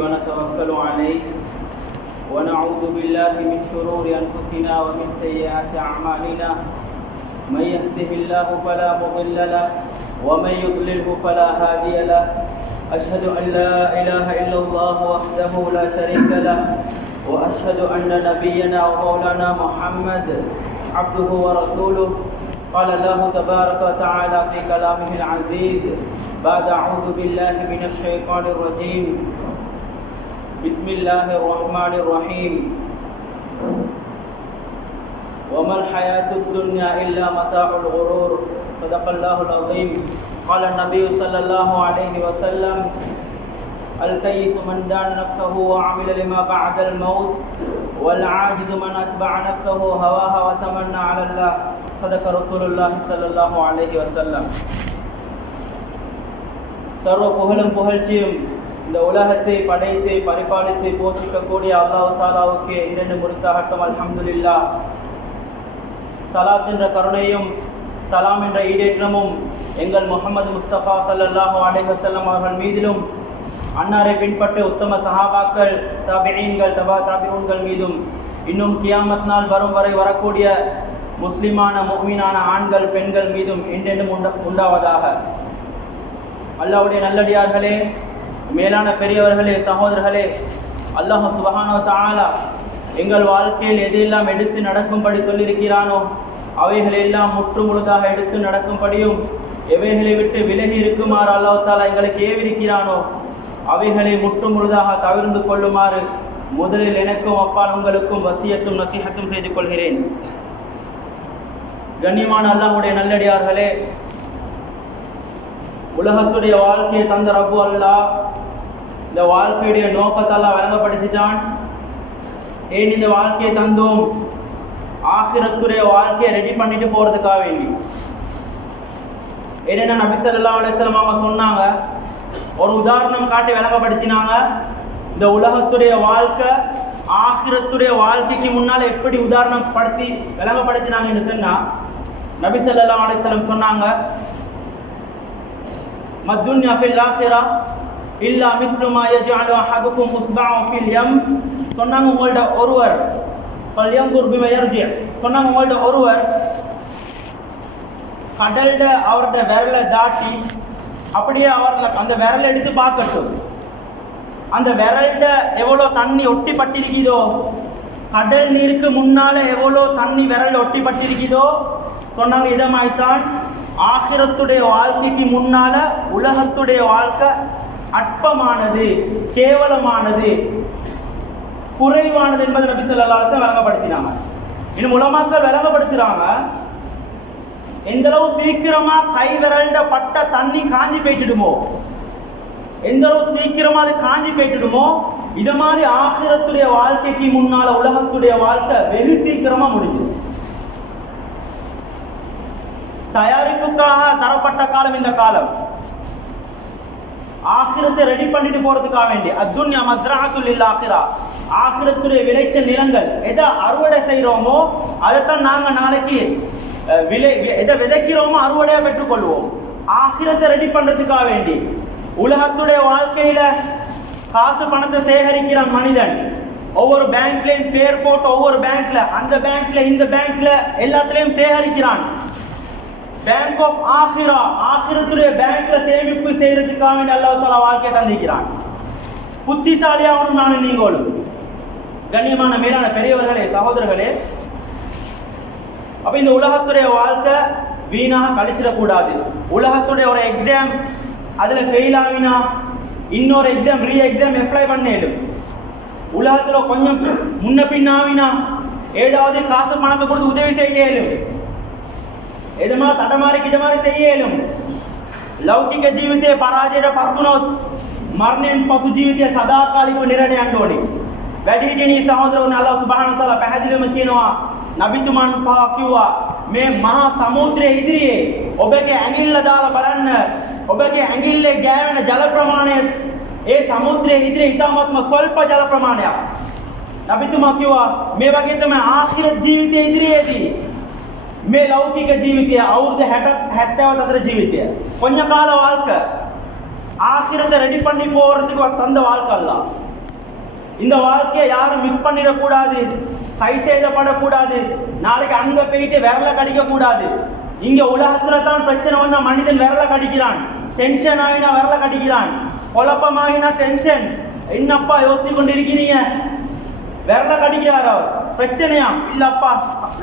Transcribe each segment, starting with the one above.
ونتوكل عليه ونعوذ بالله من شرور أنفسنا ومن سيئات أعمالنا من يهده الله فلا مضل له ومن يضلله فلا هادي له أشهد أن لا إله إلا الله وحده لا شريك له وأشهد أن نبينا ومولانا محمد عبده ورسوله قال الله تبارك وتعالى في كلامه العزيز بعد أعوذ بالله من الشيطان الرجيم بسم الله الرحمن الرحيم وما الحياة الدنيا إلا متاع الغرور صدق الله العظيم قال النبي صلى الله عليه وسلم الكيس من دان نفسه وعمل لما بعد الموت والعاجز من أتبع نفسه هواها وتمنى على الله صدق رسول الله صلى الله عليه وسلم சர்வ புகழும் புகழ்ச்சியும் இந்த உலகத்தை படைத்து பரிபாலித்து போஷிக்கக்கூடிய அல்லாஹ் தாலாவுக்கு என்னென்ன முறித்தாகட்டும். அல்ஹம்துலில்லாஹ். சலாத் என்ற கருணையும் சலாம் என்ற ஈடேற்றமும் எங்கள் முஹம்மது முஸ்தபா ஸல்லல்லாஹு அலைஹி வஸல்லம் அவர்கள் மீதிலும் அன்னாரை பின்பற்றி உத்தம சஹாபாக்கள் தாபிஈன்கள் தபா தாபிஊன்கள் மீதும் இன்னும் கியாமத் நாள் வரும் வரை வரக்கூடிய முஸ்லிமான முஃமினான ஆண்கள் பெண்கள் மீதும் என்றென்றும் உண்டாவதாக. அல்லாஹ்வுடைய நல்லடியார்களே, மேலான பெரியவர்களே, சகோதரர்களே, அல்லாஹ் சுப்ஹானஹு வ தஆலா எங்கள் வாழ்க்கையில் எதையெல்லாம் எடுத்து நடக்கும்படி சொல்லியிருக்கிறானோ அவைகளெல்லாம் முற்று முழுதாக எடுத்து நடக்கும்படியும் எவைகளை விட்டு விலகி இருக்குமாறு அல்லாஹ் தஆலா எங்களுக்கு ஏவிருக்கிறானோ அவைகளை முற்று முழுதாக தவிர்ந்து கொள்ளுமாறு முதலில் எனக்கும் அப்பால் உங்களுக்கும் வசியத்தும் நசீஹத்தும் செய்து கொள்கிறேன். கண்ணியமான அல்லாஹ்வுடைய நல்லடியார்களே, உலகத்துடைய வாழ்க்கையை தந்த ரப்பு அல்லாஹ் இந்த வாழ்க்கையுடைய நோக்கத்தெல்லாம் வழங்கப்படுத்திட்டான். ஏன் இந்த வாழ்க்கையை தந்தோம்? ஆகிரத்துடைய வாழ்க்கையை ரெடி பண்ணிட்டு போறதுக்காக வேண்டி. என்னென்ன நபி ஸல்லல்லாஹு அலைஹி வஸல்லம் அவங்க சொன்னாங்க, ஒரு உதாரணம் காட்டி விளங்கப்படுத்தினாங்க. இந்த உலகத்துடைய வாழ்க்கை ஆகிரத்துடைய வாழ்க்கைக்கு முன்னால எப்படி உதாரணம் படுத்தி விளங்கப்படுத்தினாங்கன்னு சொன்னா, நபி ஸல்லல்லாஹு அலைஹி வஸல்லம் சொன்னாங்க, மத்துன்யா ஃபில் ஆখিরা இல்லா மிஸ்லு மா யஜஅலு அஹதுக்கும் உஸ்பஅஹு ஃபில் யம். சொன்னாங்க உங்கள்ட்ட ஒருவர் ஃபல்யன்துர் பிமா யர்ஜி. சொன்னாங்க உங்கள்ட்ட ஒருவர் கடல்ல அவருடைய விரலை தாட்டி அப்படியே அவர் அந்த விரலை எடுத்து பார்க்கட்டும். அந்த விரல்ட எவ்வளோ தண்ணி ஒட்டி பட்டிருக்குதோ, கடல் நீருக்கு முன்னால எவ்வளோ தண்ணி விரல் ஒட்டி பட்டிருக்குதோ, சொன்னாங்க இதமாய்த்தான் ஆகிரத்துடைய வாழ்க்கைக்கு முன்னால உலகத்துடைய வாழ்க்கை அற்பமானது, கேவலமானது, குறைவானது என்பதை நபி ஸல்லல்லாஹு அலைஹி வஸல்லம் விளங்கப்படுத்தினாங்க. இன்னும் உலமாக்கள் விளங்கப்படுத்துறாங்க, எந்த அளவு சீக்கிரமா கை விரல்ட பட்ட தண்ணி காஞ்சி போயிட்டுடுமோ, எந்த அளவு சீக்கிரமா அது காஞ்சி போயிட்டுடுமோ, இது மாதிரி ஆகிரத்துடைய வாழ்க்கைக்கு முன்னால உலகத்துடைய வாழ்க்கை வெகு சீக்கிரமா முடிஞ்சிடும். தயாரிப்புக்காக தரப்பட்ட காலம் இந்த காலம். ஆகிரத்தை ரெடி பண்ணிட்டு போறதுக்காக வேண்டி அத்துன்யா மஸ்ரஅத்துல் லில் ஆகிரா, ஆகிரத்துடைய விளைச்சல் நிலங்கள் எதை அறுவடை செய்யறோமோ அதைத்தான் நாங்க நாளைக்கு எதை விதைக்கிறோமோ அறுவடையா பெற்றுக்கொள்வோம். ஆகிரத்தை ரெடி பண்றதுக்காக வேண்டி உலகத்துடைய வாழ்க்கையில காசு பணத்தை சேகரிக்கிறான் மனிதன். ஒவ்வொரு பேங்க்லயும் பேர் போட்டு ஒவ்வொரு பேங்க்ல அந்த பேங்க்ல இந்த பேங்க்ல எல்லாத்திலையும் சேகரிக்கிறான். பேங்க் ஆஃப் ஆகிரா, ஆகிரத்துடைய பேங்க்ல சேமிப்பு செய்யறதுக்காக வேண்டி அல்லாஹ் தஆலா வாழ்க்கையை தந்திக்கிறான். புத்திசாலியாகணும் நானும் நீங்களும். கண்ணியமான மேலான பெரியவர்களே, சகோதரர்களே, அப்ப இந்த உலகத்துடைய வாழ்க்கை வீணாக கழிச்சிடக்கூடாது. உலகத்துடைய ஒரு எக்ஸாம் அதுல ஃபெயில் ஆகினா இன்னொரு எக்ஸாம் ரீ எக்ஸாம் அப்ளை பண்ணேடும். உலகத்துல கொஞ்சம் முன்ன பின் ஆகினா ஏதாவது காசு பணத்தை கொடுத்து உதவி செய்யலும், එදමා තටමාරි කිඩමාරි තෙයේලුම් ලෞකික ජීවිතයේ පරාජයට පත් වුණොත් මරණයෙන් පසු ජීවිතය සදාකාලිකව නිරයට යන්න ඕනේ. වැඩිහිටියනි සහෝදරවරුනි, අල්ලාහ් සුබ්හානහු වතාලා පැහැදිලිවම කියනවා, නබිතුමන් පහ කිව්වා මේ මහා සමුද්‍රයේ ඉදිරියේ ඔබගේ ඇඟිල්ල දාලා බලන්න, ඔබගේ ඇඟිල්ලේ ගෑවෙන ජල ප්‍රමාණය ඒ සමුද්‍රයේ ඉදිරියේ ඉතාමත්ම ස්වල්ප ජල ප්‍රමාණයක්. නබිතුමා කිව්වා මේ වගේ තමයි ආඛිරත් ජීවිතයේ ඉදිරියේදී මේ ලෞකික ජීවිතය අවුරුදු 60 70 අතර ජීවිතය கொஞ்ச கால வாழ்க்கை ஆகிரத்தை ரெடி பண்ணி போறதுக்கு தந்த வாழ்க்கை அல்ல. இந்த வாழ்க்கையை யாரும் மிஸ் பண்ணிடக்கூடாது, கை செய்தப்படக்கூடாது. நாளைக்கு அங்க போயிட்டு விரல கடிக்க கூடாது. இங்க உலகத்துல தான் பிரச்சனை வந்தா மனிதன் விரல கடிக்கிறான், டென்ஷன் ஆகினா விரல கடிக்கிறான், குழப்பமாகினா டென்ஷன். என்னப்பா யோசிச்சு கொண்டு இருக்கிறீங்க? விரல கடிக்கிறார் அவர். பிரச்சனையா? இல்லப்பா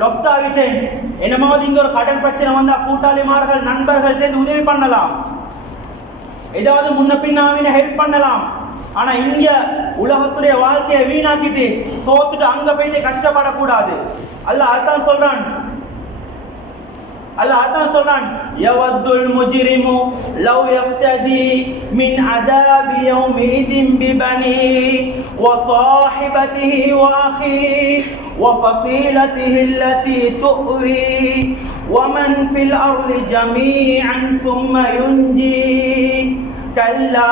லொஸ்ட் ஆகிட்டேன். என்னமாவது இங்க ஒரு கடன் பிரச்சனை வந்தா கூட்டாளிமார்கள் நண்பர்கள் சேர்ந்து உதவி பண்ணலாம், ஏதாவது முன்ன பின்னாவின ஹெல்ப் பண்ணலாம். ஆனா இங்க உலகத்துடைய வாழ்க்கையை வீணாக்கிட்டு தோத்துட்டு அங்க போயிட்டு கஷ்டப்படக்கூடாது. அல்லாஹ் அதான் சொல்றான் யவத்துல் முஜ்ரிமு லவ் யஃப்ததி மின் அதாபி யௌமிதின் பிபனி வ ஸாஹிபதிஹி வ அஹிஹி வ ஃபஸீலதிஹி அல்லதி துவி வ மன் ஃபில் அர்தி ஜமீஅன் ஸும்ம யுன்ஜி கல்லா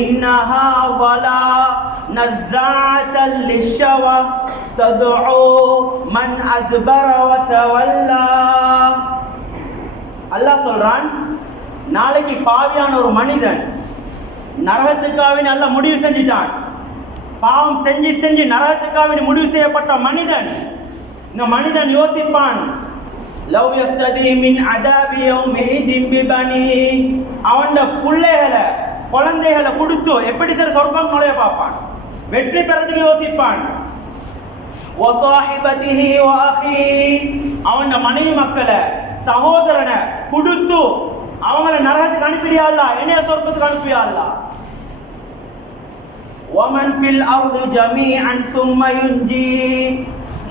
இன்னஹா ظلا نزاعة للشوى تدعو من أدبر وتولى. அல்லாஹ் சொல்றான், நாளைக்கு பாவியான ஒரு மனிதன் நரகத்துக்காக அல்லாஹ் முடிவு செஞ்சிட்டான். பாவம் செஞ்சு நரகத்துக்காக முடிவு செய்யப்பட்ட மனிதன், இந்த மனிதன் யோசிப்பான், லவ் யஃப்ததி மின் அதாபி யௌமிதின் பிபனி, அவன் பிள்ளைகளை குழந்தைகளை கொடுத்து எப்படி சார் சொர்க்கம் நுழைய பார்ப்பான், வெற்றி பெறதுக்கு யோசிப்பான். அவன் மனைவி மக்களை சகோதரனை கொடுத்து அவங்கள நரகத்துக்கு அனுப்பியா இல்ல, என்னைய சொர்க்கத்துக்கு அனுப்பியா இல்ல.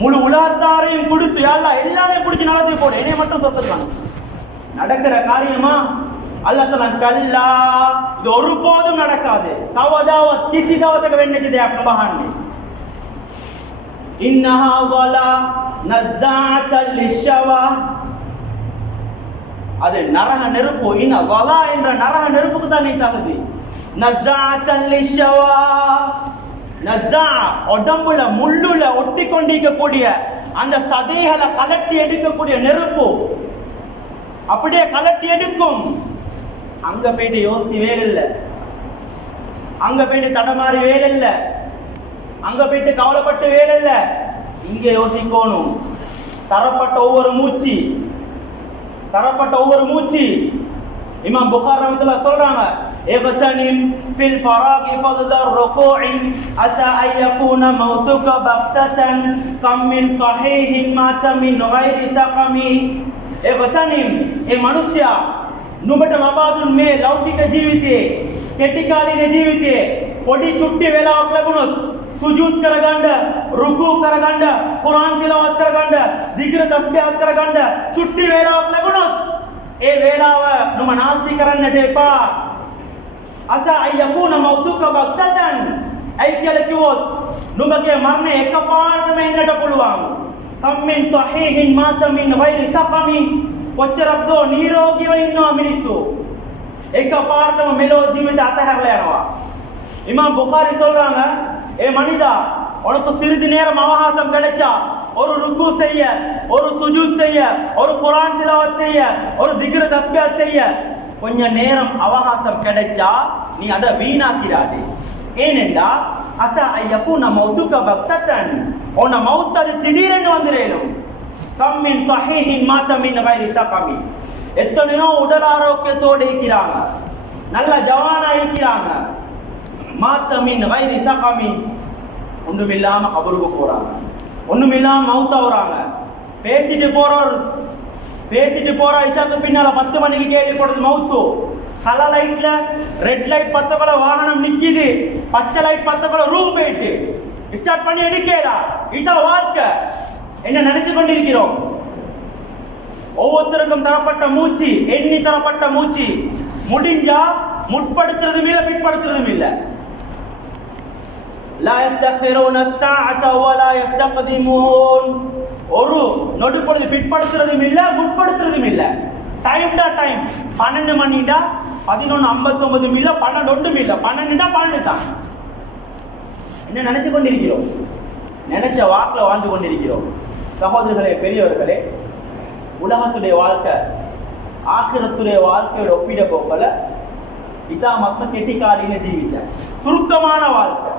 முழு உலகத்தாரையும் கொடுத்து எல்லாரையும் பிடிச்சி நரகத்துக்கு போடு, என்னைய மட்டும் சொர்க்கத்துக்கு அனுப்பு. நடக்கிற காரியமா? அல்லாஹ் சொன்னான், கல்லா இது ஒருபோதும் நடக்காது. கவதாவத் கிசி தாவத்துக்கு வேண்டியது அப்பஹாண்டி இன்னஹா வலா நஸாஅத்தல் லிஷவா, அது நரக நெருப்பு. இன்ன வலா என்ற நரக நெருப்புக்கு தான் நீ தகுதி. நஸாஅத்தல் லிஷவா, நஸா உடம்புல முள்ளுல ஒட்டி கொண்டிருக்கக்கூடிய அந்த சதைகளை கலட்டி எடுக்கக்கூடிய நெருப்பு, அப்படியே கலட்டி எடுக்கும். அங்க போயிட்டு யோசிச்சு வேலை இல்லை, அங்க போயிட்டு தடமாறி வேலை இல்லை, அங்க போயிட்டு கவலைப்பட்டு வேலை இல்லை. இங்க யோசிக்கணும். தரப்பட்ட ஒவ்வொரு மூச்சு இமாம் புகாரி ரஹ்மத்துல்லாஹி சொல்றாங்க, இக்தனிம் fill ஃபராகி further ருகூஇன் Adha an யகூன மௌதுக பக்ததன் come மின் ஸஹீஹின் மாத மின் கைரி ஸகமி. இக்தனிம் ஏ மனுஷ்யா, නුඹට ලබා දුන් මේ ලෞකික ජීවිතයේ කෙටි කාලින ජීවිතයේ පොඩි චුට්ටි වෙලාවක් ලැබුණොත් සුජූද් කරගන්න, රුකූ කරගන්න, කුර්ආන් තිලාවත් කරගන්න, දික්ර තස්බීහත් කරගන්න චුට්ටි වෙලාවක් ලැබුණොත් ඒ වේලාව නුඹ නාස්ති කරන්නට එපා. අසා අයකුන මෞතුක බක්තතන්, ඇයි කියලා කිව්වොත් නුඹගේ මරණය එකපාරටම එන්නට පුළුවන්. කම්මින් සහීහින් මාත මින් ගෛරි සකමි, කොච්චරක්ද නිරෝගීව ඉන්නවා මිනිස්සු, එකපාරටම මෙලෝ ජීවිත අතහැරලා යනවා. இமாம் புகாரி சொல்றாங்க, ஏ மனிதா, உனக்கு சிறிது நேரம் அவகாசம் கிடைச்சா ஒரு ருக்கு செய்ய, ஒரு சுஜூத் செய்ய, ஒரு குர்ஆன் திலாவத் செய்ய, ஒரு திக்ர் தஸ்பீஹ் செய்ய கொஞ்ச நேரம் அவகாசம் கிடைச்சா நீ அதை வீணாக்கிறாதே. ஏனென்றா அஸா அய்யகுன மௌதுக பக்ததன், உன மௌத் அது திடீரென்று வந்துரேனும். கம் மின் ஸஹீஹின் மாத மின் கைரி ஸகமி, எத்தனையோ உடல் ஆரோக்கியத்தோடு இருக்கிறாங்க, நல்ல ஜவானா இருக்கிறாங்க, மாத மின் கைரி ஸகமி, ஒண்ணுமில்லாம கபருக்கு போறாங்க, ஒண்ணுமில்லாம மௌத்தாவுறாங்க. பேசிட்டு போற இஷாக்கு பின்னால 10 மணிக்கு கேள்விப்படுறது மௌத்து. கலர் லைட்ல ரெட் லைட் பத்தக்குள்ள வாகனம் நிக்குது, பச்சை லைட் பத்தக்குள்ள ரூம் போயிட்டு ஸ்டார்ட் பண்ணி எடுக்கடா. இதான் வாழ்க்கை. என்ன நினைச்சு கொண்டிருக்கிறோம்? ஒவ்வொருத்தருக்கும் தரப்பட்ட மூச்சு, எண்ணி தரப்பட்ட மூச்சு. முடிஞ்சா முற்படுத்துறதும் இல்ல, பிற்படுத்துறதும் இல்ல. லா யஸ்தகிருன ஸாஅத வலா யஸ்தக்திமூன், ஒரு நொடி பொழுது பிற்படுத்துறதும் இல்ல, முற்படுத்துறதும் இல்ல. டைம்டா டைம். 12 மணிடா 11:59 இல்ல, 12 இல்ல, 12டா 12 தான். என்ன நினைச்சு கொண்டிருக்கிறோம்? நினைச்ச வாக்குல வாழ்ந்து கொண்டிருக்கிறோம். சகோதரர்களே, பெரியவர்களே, உலகத்துடைய வாழ்க்கை ஆகிரத்துடைய வாழ்க்கையோட ஒப்பிட போக்கல இதான் மக்கள் கெட்டிக்காலின ஜீவித்த சுருக்கமான வாழ்க்கை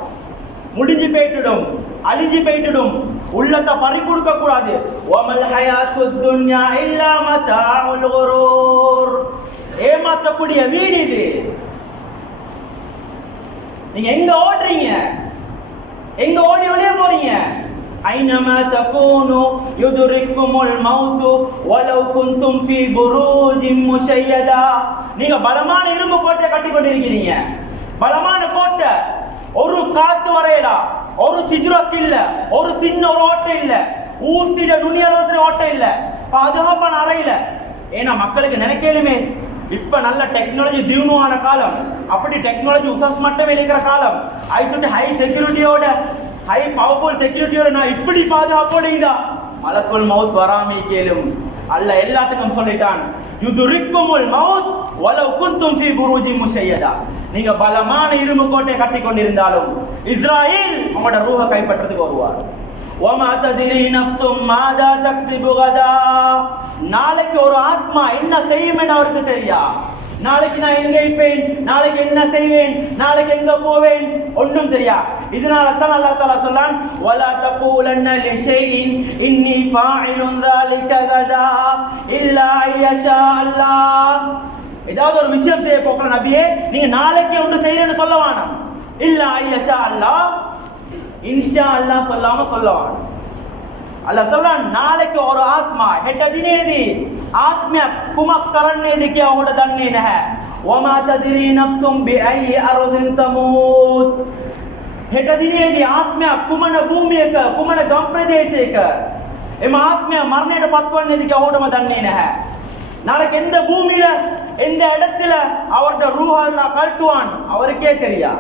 முடிஞ்சு போயிட்டுடும், அழிஞ்சு போயிட்டுடும். உள்ளத்தை பறி கொடுக்க கூடாது. வமல் ஹயாத்துத் துன்யா இல்லா மதாஉல் குரூர். ஏமாத்தக்கூடிய வீடு இது. நீங்க எங்க ஓடுறீங்க? எங்க ஓடி வெளியே போறீங்க? ஐனமா தகூனு யுதுரிக்குமுல் மௌது வலவ் குன்தும் ஃபீ புரூஜின் முஷய்யதா. நீங்க பலமான இரும்பு கோட்டை கட்டி கொண்டிருக்கிறீங்க. பலமான கோட்டை, ஒரு காத்து வரையலா, ஒரு சிஜ்ரக் இல்ல, ஒரு சின்ன ஒரு ஓட்டை இல்ல, ஊசிட நுண்ணியலவசர ஓட்டை இல்ல, பாதுகாப்பான அறையில. ஏன்னா மக்களுக்கு நினைக்கலுமே இப்ப நல்ல டெக்னாலஜி தியூனுவான காலம். அப்படி டெக்னாலஜி உசஸ் மட்டும் இருக்கிற காலம். ஐசுட்டு ஹை செக்யூரிட்டியோட, ஹை பவர்ஃபுல் செக்யூரிட்டியோட நான் இப்படி பாதுகாப்போட இதா மலக்குல் மவுத் வராமி கேளும். அல்ல எல்லாத்துக்கும் சொல்லிட்டான், யுதுரிக்குமுல் மவுத் வலவ் குன்தும் ஃபீ புரூஜின் முஷய்யதா. நீங்க பலமான இரும்பு கோட்டை கட்டி கொண்டிருந்தாலும் இஸ்ராயேல் அவங்களோட ரூஹை கைப்பற்றதுக்கு வருவார். வமா தத்ரி நஃப்ஸும் மாதா தக்ஸிபு கதா. நாளைக்கு ஒரு ஆத்மா என்ன செய்யும் என்று அவருக்கு தெரியா. நாளைக்கு நான் எங்க இருப்பேன், நாளைக்கு என்ன செய்வேன், நாளைக்கு எங்க போவேன், ஒன்றும் தெரியா. இதனால தான் அல்லாஹ் தஆலா சொல்றான், வலா தகூலன்ன லிஷைஇன் இன்னி ஃபாஇலுன் ذلك கதா இல்லா ஐயஷா அல்லாஹ். ஏதாவது ஒரு விஷயம் செய்ய போகல நபியே, நீங்க நாளைக்கு ஒன்று செய்யறேன்னு சொல்ல வேணாம். இல்லா ஐயஷா அல்லாஹ், இன்ஷா அல்லாஹ் சொல்லாம சொல்ல வேணாம். ಅಲ್ಲ ಸಲ್ಲಾನ್ ನಾಳೆಗೆ और आत्मा हेट दिनेदी आत्मा कुमक करने दी क्या होड़ दन्ने न है वमा तदरी नफ्सुम बिअई अरदिन तमूत हेट दिनेदी आत्मा कुमन भूमियक कुमन गम प्रदेशेक एम आत्मा मरनेट पत्वन्ने दी क्या होड़ म दन्ने न है நாளைக்கு எந்த பூமியில எந்த இடத்துல அவரோட ரூஹல்ல கல்ட்டுவான் அவருக்கே தெரியா.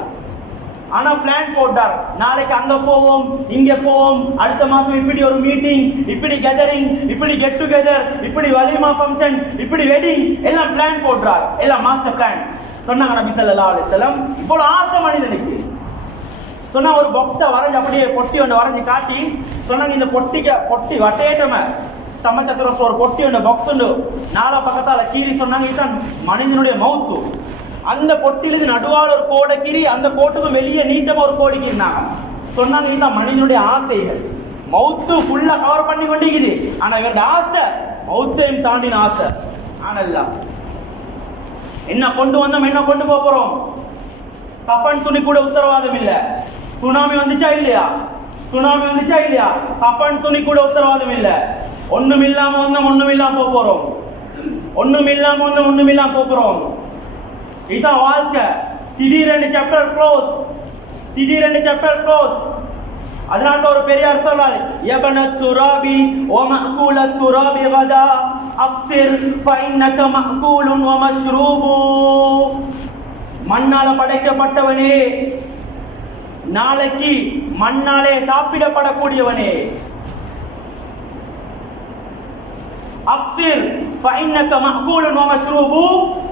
ஆனா பிளான் போட்டார், நாளைக்கு அங்க போவோம், இங்க போவோம், அடுத்த மாசம் இப்படி ஒரு மீட்டிங், இப்படி கேதரிங், இப்படி கெட் டுகெதர், இப்படி வலிமா ஃபங்க்ஷன், இப்படி வெட்டிங், எல்லாம் பிளான் போட்டார், எல்லாம் மாஸ்டர் பிளான். சொன்னாங்க நபி ஸல்லல்லாஹு அலைஹி வஸல்லம், இவ்வளவு ஆசை மனிதனுக்கு. சொன்னா ஒரு பாக்ஸை வரைஞ்சு அப்படியே பொட்டி ஒன்று வரைஞ்சு காட்டி சொன்னாங்க, இந்த பொட்டி வட்டையேட்டம சமச்சத்திர ஒரு பொட்டி ஒன்று பாக்ஸ் ஒன்று நாலா பக்கத்தால கீறி சொன்னாங்க, இதுதான் மனிதனுடைய மவுத்து. அந்த பொட்டிலிருந்து நடுவால் ஒரு கோடை கீறி அந்த கோட்டுக்கு வெளியே நீட்டமா ஒரு கோடி கீறினாங்க. சொன்னாங்க, இதுதான் மனிதனுடைய ஆசைகள். மவுத்து ஃபுல்லா கவர் பண்ணி கொண்டிருக்குது, ஆனா இவருடைய ஆசை மவுத்தையும் தாண்டின ஆசை. ஆனல்ல என்ன கொண்டு வந்தோம், என்ன கொண்டு போறோம்? கஃபன் துணி கூட உத்தரவாதம் இல்ல. சுனாமி வந்துச்சா இல்லையா? சுனாமி வந்துச்சா இல்லையா? கஃபன் துணி கூட உத்தரவாதம் இல்ல. ஒண்ணும் இல்லாம வந்தோம், ஒண்ணும் இல்லாம போறோம். ஒண்ணும் இல்லாம வந்தோம், ஒண்ணும் இல்லாம போறோம். இதுதான் வாழ்க்கை. திடீரென்று சாப்டர் க்ளோஸ், திடீரென்று சாப்டர் க்ளோஸ். அதனால ஒரு பெரியார் சொல்றாரு, யபன துராபி வ மஅகூல துராபி கதா அக்ஸிர் ஃபஇன்னக மஅகூலுன் வ மஷ்ரூபு. மண்ணால படைக்கப்பட்டவனே, நாளைக்கு மண்ணாலே சாப்பிடப்படக்கூடியவனே, அக்ஸிர் ஃபஇன்னக மஅகூலுன் வ மஷ்ரூபு.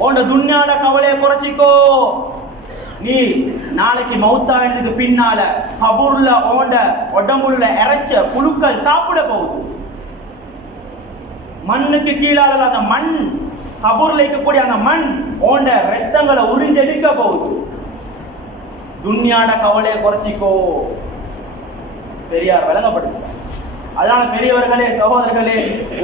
உன்ட துன்யால கவலையை குறைச்சிக்கோ. நீ நாளைக்கு மௌத்தானதுக்கு பின்னால கபூர்ல ஓண்ட உடம்புள்ள இறைச்ச புழுக்கள் சாப்பிட போகுது. மண்ணுக்கு கீழால அந்த மண், கபூர்ல இருக்கக்கூடிய அந்த மண் ஓண்ட ரத்தங்களை உறிஞ்செடுக்க போகுது. துன்யாட கவலையை குறைச்சிக்கோ. பெரியார் விளங்கப்படுத்த. அதனால பெரியவர்களே, சகோதரர்களே,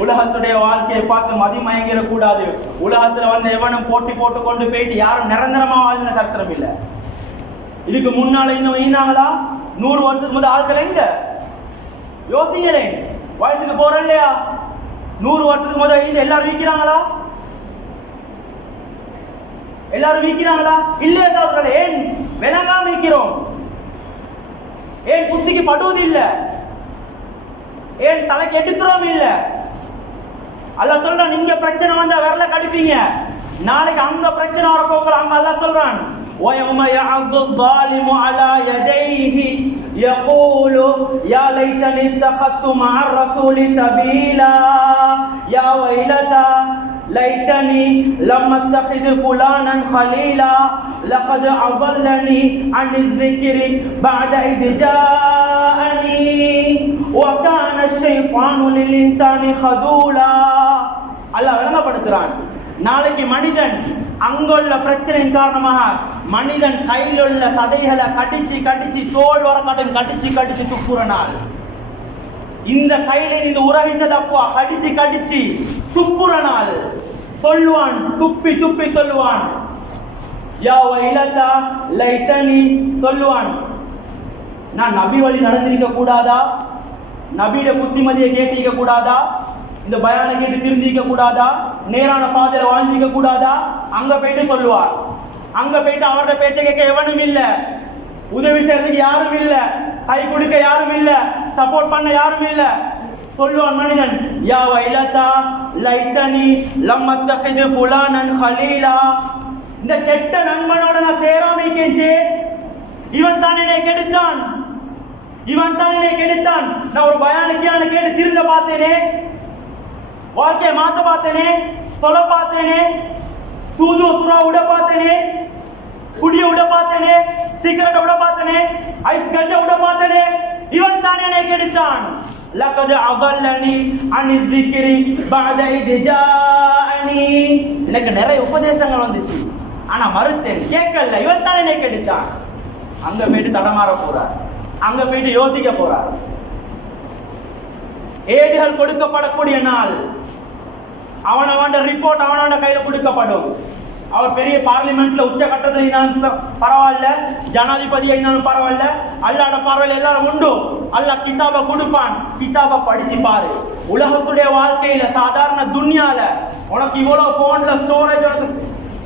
உலகத்துடைய வாழ்க்கையை பார்த்து மதிமயங்கிட கூடாது. உலகத்துல வந்து எவனும் போட்டி போட்டு கொண்டு போயிட்டு யாரும் நிரந்தரமா வாழ்ந்த சரித்திரம் இல்லை. இதுக்கு முன்னால இன்னும் ஈனாங்களா? 100 வருஷத்துக்கு முதல் ஆட்கள் எங்க யோசிங்களேன். வயசுக்கு போறோம் இல்லையா? 100 வருஷத்துக்கு முதல் எல்லாரும் வீக்கிறாங்களா? எல்லாரும் வீக்கிறாங்களா? இல்லையா சகோதரர்களே? ஏன் விளங்காம இருக்கிறோம்? ஏன் புத்திக்கு படுவது இல்லை? ஏன் தலைக்கு எடுக்கிறோம் இல்ல? அல்லாஹ் சொல்றான், நீங்க பிரச்சனை வந்தா விரல கடிப்பீங்க, நாளைக்கு அங்க பிரச்சனை வரப்போகுது. அங்க அல்லாஹ் சொல்றான், وَيَوْمَ يَعَضُّ الظَّالِمُ عَلَى يَدَيْهِ يَقُولُ يَا لَيْتَنِي اتَّخَذْتُ مَعَ الرَّسُولِ سَبِيلًا يَا وَيْلَتَى لَيْتَنِي لَمْ أَتَّخِذْ فُلَانًا خَلِيلًا لَقَدْ أَضَلَّنِي عَنِ الذِّكْرِ بَعْدَ إِذْ جَاءَنِي وَكَانَ الشَّيْطَانُ لِلْإِنسَانِ خَذُولًا. அல்லாஹ் விளங்கப்படுத்துறான், நாளைக்கு மனிதன் அங்குள்ள பிரச்சனையின் காரணமாக மனிதன் கையில் உள்ள சதைகளை கடிச்சு கடிச்சு தோல் வரக்காட்டும் கடிச்சு கடிச்சு துப்புற நாள். இந்த கையில இந்த உறவித்ததப்பா கடிச்சு கடிச்சு துப்புற நாள். சொல்லுவான், துப்பி துப்பி சொல்லுவான், யா வைலதா லைதனி, சொல்லுவான், நான் நபி வழி நடந்திருக்க கூடாதா, நபியோட புத்திமதியை கேட்டிருக்க கூடாதா, இந்த பயானை கேட்டு திருந்திக்க கூடாதா, நேரான பாதையில வாழ்ந்திக்க கூடாதா. அங்க போயிட்டு சொல்லுவார். அங்க போயிட்டு அவரோட பேச்சை கேட்க எவனும் இல்ல, உதவி செய்யறதுக்கு யாரும் இல்ல, கை கொடுக்க யாரும் இல்ல, சப்போர்ட் பண்ண யாரும் இல்ல. சொல்லுவான் மனிதன், யா வைலதா லைதனி லம் அத்தஹிது ஃபுலானன் ஹலீலா, இந்த கெட்ட நண்பனோட நான் சேராமைக்கேஞ்சே, இவன் தான் என்னை கெடுத்தான், இவன் தான் என்னை கெடுத்தான். நான் ஒரு பயானுக்கு கேட்டு திருந்த பார்த்தேனே, வாழ்க்கையை மாத்த பார்த்தேனே, தொலை பார்த்தேனே, சூது சுறா விட பார்த்தேனே, குடிய விட பார்த்தேனே, சிகரெட் விட பார்த்தேனே, ஐஸ் கஞ்சா விட பார்த்தேனே, இவன் தான் என்னை கெடுத்தான். லகத் அضلني عن الذكر بعد إذ جاءني, எனக்கு நிறைய உபதேசங்கள் வந்துச்சு, ஆனா மறுத்தேன், கேட்கல, இவன் தான் என்னை கெடுத்தான். அங்க போயிட்டு தடமாற போறார், அங்க போயிட்டு யோசிக்க போறார். ஏடுகள் கொடுக்கப்படக்கூடிய நாள், அவனவன் ரிப்போர்ட் அவனவன் கையில கொடுக்கப்படும். அவர் பெரிய பார்லிமெண்ட்ல உச்ச கட்டத்தில் இருந்தாலும் பரவாயில்ல, ஜனாதிபதியா இருந்தாலும் பரவாயில்ல, அல்லாட பார்வையில் எல்லாரும் உண்டு. அல்லாஹ் கிதாபை கொடுப்பான், கிதாபை படிச்சு பாரு. உலகத்துடைய வாழ்க்கையில சாதாரண துன்யால உனக்கு இவ்வளவு போன்ல ஸ்டோரேஜ், உனக்கு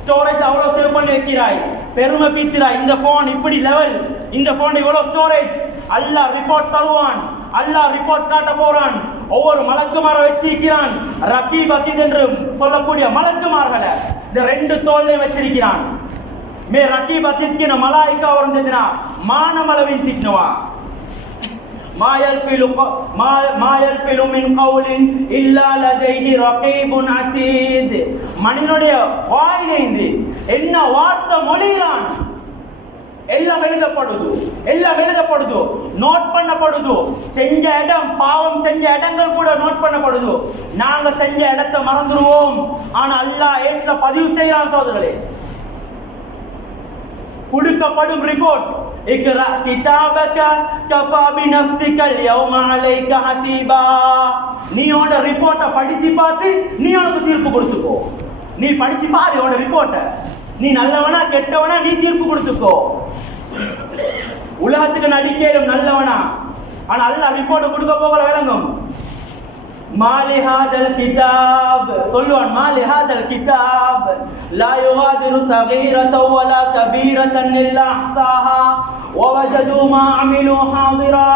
ஸ்டோரேஜ் அவ்வளவு சேவ் பண்ணி வைக்கிறாய், பெருமை பீத்திராய், இந்த போன் இப்படி லெவல், இந்த போன் இவ்வளவு ஸ்டோரேஜ். அல்லாஹ் ரிப்போர்ட் தருவான், அல்லாஹ் ரிப்போர்ட் காட்ட போறான். ஒவ்வொரு மலக்குமாரை வச்சிருக்கிறான், ரகீப் அதீத் என்று சொல்லக்கூடிய மலக்குமார்களை இந்த ரெண்டு தோல்லையும் வச்சிருக்கிறான். மே ரகீப் அதீத் கின மலாயிகா வரந்ததுனா மானமளவின் திட்டுவா. ما يلفظ من قول إلا لديه رقيب عتيد, மனிதனுடைய வாயிலிருந்து என்ன வார்த்தை மொழிகிறான் எல்லாம் எழுதப்படுது, எல்லாம் எழுதப்படுது, நோட் பண்ணப்படுது. செஞ்ச இடம், பாவம் செஞ்ச இடங்கள் கூட நோட் பண்ணப்படுது. நாங்க செஞ்ச இடத்தை மறந்துடுவோம், ஆனா அல்லாஹ் ஏட்ல பதிவு செய்யறான். சோதரர்களே, கொடுக்கப்படும் ரிப்போர்ட், இக்ரா கிதாபக கஃபா பினஃப்ஸிக யௌம அலைக ஹஸீபா, நீ உன் ரிப்போர்ட்டை படிச்சு பார்த்து நீ உனக்கு தீர்ப்பு கொடுத்துக்கோ. நீ படிச்சு பாரு உன் ரிப்போர்ட்டை, நீ நல்லவனா கெட்டவனா நீ தீர்ப்பு கொடுத்துக்கோ. உலகத்துக்கு நடிக்கையிலும் நல்லவனா, ஆனா அல்லாஹ் ரிப்போர்ட் கொடுக்க போகல விளங்கும். மாலி ஹாதல் கிதாப், சொல்லுவான், மாலி ஹாதல் கிதாப் லா யுகாதிரு ஸகீரத்தன் வலா கபீரத்தன் இல்லா அஹ்ஸாஹா வவஜது மா அமிலு ஹாதிரா.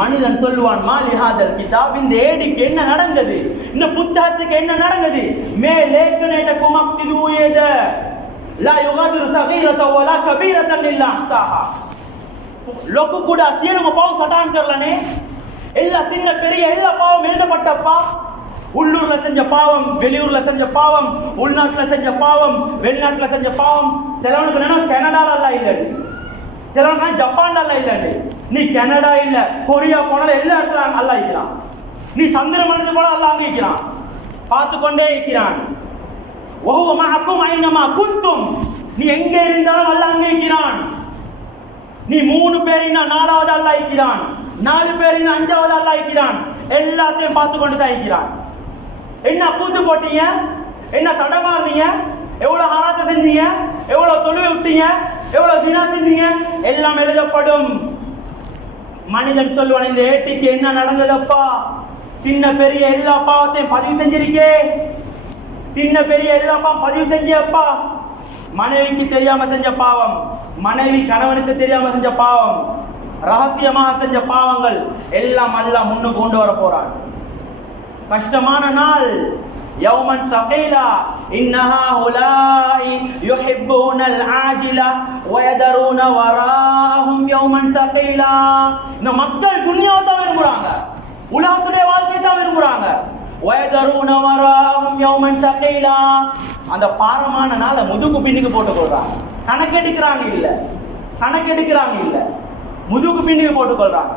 மனிதன் சொல்லுவான், மாலி ஹாதல் கிதாப், இந்த ஏடிக்கு என்ன நடந்தது, இந்த புத்தகத்துக்கு என்ன நடந்தது. மே லேக்கனேட்ட குமக்திது ஏத லா யுகாதிரு ஸகீரத்தன் வலா கபீரத்தன் இல்லா அஹ்ஸாஹா. லோக்கு கூட சீனம பாவ சட்டான் करलाने, எல்லா சின்ன பெரிய எல்லா பாவம் எழுதப்பட்டப்பா. உள்ளூர்ல செஞ்ச பாவம், வெளியூர்ல செஞ்ச பாவம், உள்நாட்டுல செஞ்ச பாவம், வெளிநாட்டுல செஞ்ச பாவம். சிலவனுக்கு என்ன கனடால அல்ல இல்ல, சிலவனுக்கு ஜப்பான்ல அல்ல இல்ல. நீ கனடா இல்ல, கொரியா போனால எல்லா இடத்துல அல்ல இருக்கிறான். நீ சந்திர மண்டலத்து போல அல்ல அங்க இருக்கிறான், பார்த்து கொண்டே இருக்கிறான். வஹுவ மஅக்கும் ஐனமா குன்தும், நீ எங்க இருந்தாலும் அல்ல அங்க இருக்கிறான். நீ 3 பேர் இருந்தா 4வது அல்ல இருக்கிறான், 4 பேர் இருந்தா 5வது அல்ல இருக்கிறான். எல்லாத்தையும் பார்த்து கொண்டு தான் இருக்கிறான். என்ன கூத்து போட்டீங்க, என்ன தடமாறுறீங்க, எவ்வளவு ஹராத்தை செஞ்சீங்க, எவ்வளவு தொழுவை விட்டீங்க, எவ்வளவு தினா செஞ்சீங்க, எல்லாம் எழுதப்படும். மனிதன் சொல்லுவான், இந்த ஏட்டிக்கு என்ன நடந்ததப்பா, சின்ன பெரிய எல்லா பாவத்தையும் பதிவு செஞ்சிருக்கே, சின்ன பெரிய எல்லா பாவம் பதிவு செஞ்சப்பா. மனைவிக்கு தெரியாம செஞ்ச பாவம், மனைவி கணவனுக்கு தெரியாம செஞ்ச பாவம், ரகசியமாக செஞ்ச பாவங்கள் எல்லாம் அல்லாஹ் முன்னுக்கு கொண்டு வர போறான். கஷ்டமான நாள். யௌமன் ஸகீலா இன்னஹா உலாஇ யுஹிப்பூனல் ஆஜிலா வயதரூன வராஹும் யௌமன் ஸகீலா. இந்த மக்கள் துன்யாவை தான் விரும்புறாங்க, உலகத்துடைய வாழ்க்கையை தான் விரும்புறாங்க. வயதரூன வராஹும் யௌமன் ஸகீலா, அந்த பாரமான நாளை முதுகு பின்னுக்கு போட்டு கொள்றாங்க. கணக்கெடுக்கிறாங்க இல்ல, கணக்கெடுக்கிறாங்க இல்ல, முதுகு பின்னுக்கு போட்டுக் கொள்றாங்க.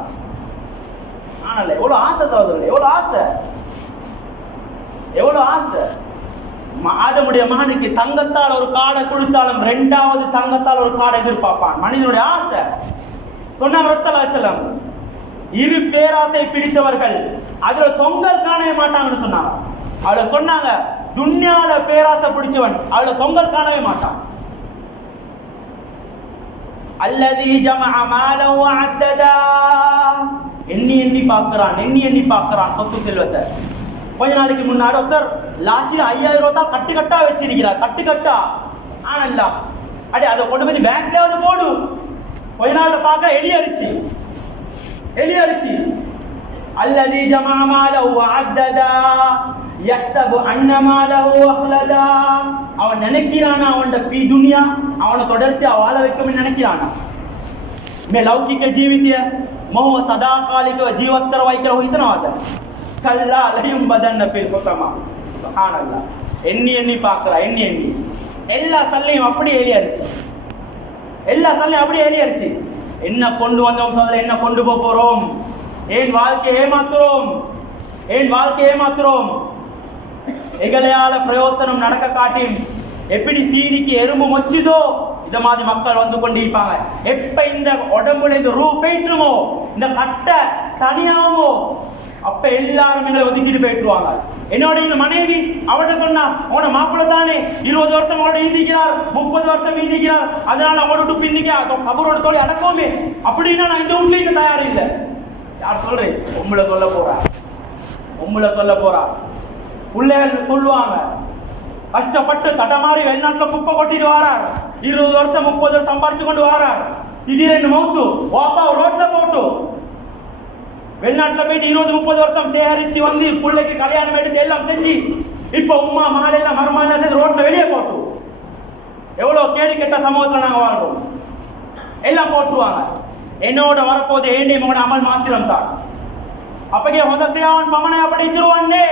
ஆனால எவ்வளவு ஆசை சகோதரர்களே, எவ்வளவு ஆசை, எவ்வளவு ஆசை. ஆதமுடைய மகனுக்கு தங்கத்தால் ஒரு காடை கொடுத்தாலும் இரண்டாவது தங்கத்தால் ஒரு காடை எதிர்பார்ப்பான். மனிதனுடைய ஆசை. சொன்னாங்க ரசூலுல்லாஹி ஸல்லல்லாஹு அலைஹி வஸல்லம், இரு பேராசை பிடித்தவர்கள் அதுல தொங்கல் காணவே மாட்டாங்கன்னு சொன்னாங்க. அவளை சொன்னாங்க, துன்யால பேராசை பிடிச்சவன் அவளை தொங்கல் காணவே மாட்டான். அல்லதி ஜமஅ மாலன் வ அத்ததா, எண்ணி எண்ணி பார்க்கறான் சொத்து செல்வத்தை. கொஞ்ச நாளைக்கு முன்னாடி ஒருத்தர் லாட்சியில் 5000 ரூபாய் கட்டு கட்டா வச்சிருக்கிறார். கட்டு கட்டா ஆனல்ல அடி அதை கொண்டு போய் பேங்க்ல போடு. கொஞ்ச நாள் பார்க்க எலியரிச்சு. அல்லதி ஜமஅ மாலன் வ அத்ததா யஹ்சபு அன்ன மாலஹு அஹ்லதா, அவன் நினைக்கிறானா அவன் பி துனியா அவனை தொடர்ச்சியா வாழ வைக்கணும்னு நினைக்கிறானா. மே லௌகிක ජීවිතය මොහො සදාකාලිකව ජීවත් කරවයි කියලා හිතනවාද? කල්ලා ලහිම් බදන්න ෆිල් කොතම. சுப்ஹானல்லாஹ். எண்ணி பார்க்கறா. எல்லா சல்லையும் அப்படியே ஏறியாச்சு. என்ன கொண்டு வந்தோம் சோதரே, என்ன கொண்டு போறோம்? ஏன் வாழ்க்கையை ஏமாத்துறோம்? எங்களையால பிரயோசனம் நடக்க காட்டி எப்படி சீனிக்கு எறும்பு மொச்சுதோ இத மாதிரி மக்கள் வந்து கொண்டிருப்பாங்க. எப்ப இந்த உடம்புல இந்த ரூ போயிட்டுமோ, இந்த கட்டை தனியாகுமோ, அப்ப எல்லாரும் எங்களை ஒதுக்கிட்டு போயிட்டுருவாங்க. என்னோட இந்த மனைவி அவட்ட சொன்னா, அவனோட மாப்பிள்ள தானே 20 வருஷம் அவனோட ஈந்திக்கிறார், 30 வருஷம் ஈந்திக்கிறார், அதனால அவனோட பின்னிக்க கபரோட தோழி அடக்கோமே அப்படின்னா நான் இந்த வீட்ல தயார் இல்லை. யார் சொல்றேன்? உங்களை சொல்ல போறா. பிள்ளைகள் சொல்லுவாங்க, கஷ்டப்பட்டு தடமாறி வெளிநாட்டுல குப்பை கொட்டிட்டு வாரார், 20 வருஷம் 30 வருஷம் சம்பாரிச்சு கொண்டு வாரார், திடீரென்று மௌத்து வாப்பா ரோட்ல போட்டு வெளிநாட்டுல போயிட்டு 20-30 வருஷம் சேகரிச்சு வந்து பிள்ளைக்கு கல்யாணம் எடுத்து எல்லாம் செஞ்சு இப்ப உமா மகளெல்லாம் மருமகன் சேர்ந்து ரோட்ல வெளியே போட்டு, எவ்வளவு கேடு கெட்ட சமூகத்துல நாங்க வாழ்றோம். எல்லாம் போட்டுருவாங்க. என்னோட வரப்போது ஏண்டி மகன அமல் மாத்திரம் தான். அப்பகே හොඳ ක්‍රියාවන් පමණයි අපිට ඉතුරු වන්නේ.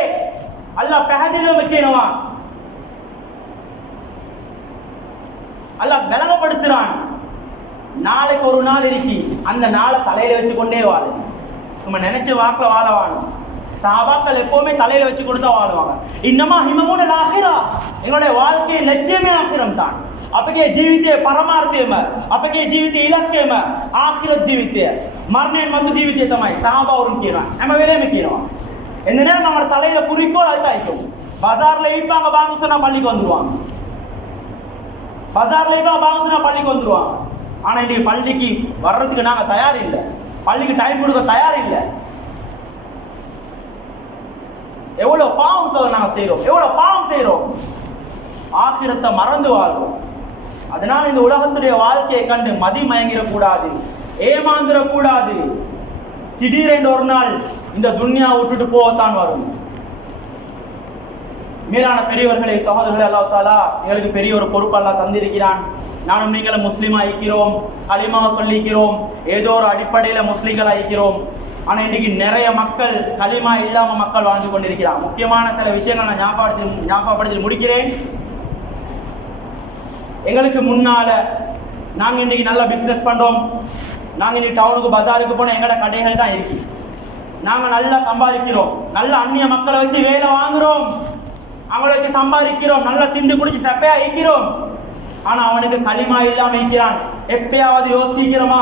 අල්ලා පැහැදිලිවම කියනවා. அல்லாஹ் விளங்கப்படுத்துறான். நாளைக்கு ஒரு நாள் இருக்கு, அந்த நாளை தலையில வச்சு கொண்டே வாழு. நம்ம நினைச்ச வாக்குல வாழவானும். சஹாபாக்கள் எப்பவுமே தலையில வச்சு கொடுத்தா வாழ்வாங்க. இன்னமா ஹிமமுன ஆகிரா, எங்களுடைய வாழ்க்கையின் லட்சியமே ஆகிரம் தான். අපගේ ජීවිතයේ පරමාර්ථයම, අපගේ ජීවිතයේ ඉලක්කයම ආඛිරත් ජීවිතය, මරණයෙන් මතු ජීවිතය තමයි සහාබවරුන් කියනවා. හැම වෙලේම කියනවා. என்ன நேரம் அவங்க தலையில குறிக்கோள் அதுதான் இருக்கும். பஜார்ல ஈப்பாங்க பாங்க சொன்னா பள்ளிக்கு வந்துருவாங்க. ஆனா இன்னைக்கு பள்ளிக்கு வர்றதுக்கு நாங்க தயார் இல்லை. பள்ளிக்கு டைம் கொடுக்க தயார் இல்லை. எவ்வளவு பாவம் சொல்ல நாங்க செய்யறோம். ஆகிரத்தை மறந்து வாழ்றோம். அதனால இந்த உலகத்துடைய வாழ்க்கையை கண்டு மதிமயங்கிடக்கூடாது, ஏமாந்துடக்கூடாது. திடீரென்று ஒரு நாள் இந்த துன்யா விட்டுட்டு போகத்தான் வரும். மேலான பெரியவர்களை, சகோதரர்களே, அல்லாஹ் தஆலா எங்களுக்கு பெரிய ஒரு பொறுப்பு அல்லாஹ் தந்திருக்கிறான். நானும் நீங்களும் முஸ்லீமா இருக்கிறோம், களிமா சொல்லிக்கிறோம், ஏதோ ஒரு அடிப்படையில முஸ்லீம்களா இருக்கிறோம். ஆனா இன்னைக்கு நிறைய மக்கள் களிமா இல்லாம மக்கள் வாழ்ந்து கொண்டிருக்கிறார். முக்கியமான சில விஷயங்கள் நான் ஞாபகப்படுத்தி முடிக்கிறேன். எங்களுக்கு முன்னால நாங்க இன்னைக்கு நல்லா பிசினஸ் பண்றோம். நாங்க இன்னைக்கு டவுனுக்கு பஜாருக்கு போன எங்களோட கடைகள் தான் இருக்கு. நாங்க நல்லா சம்பாதிக்கிறோம், நல்ல அந்நிய மக்களை வச்சு வேலை வாங்குறோம், அவங்களை வச்சு சம்பாதிக்கிறோம், நல்லா திண்டு குடிச்சு சப்பையா ஈக்கிறோம். ஆனா அவனுக்கு களிமா இல்லாம ஈக்கிறான். எப்பயாவது யோசிக்கிறோமா,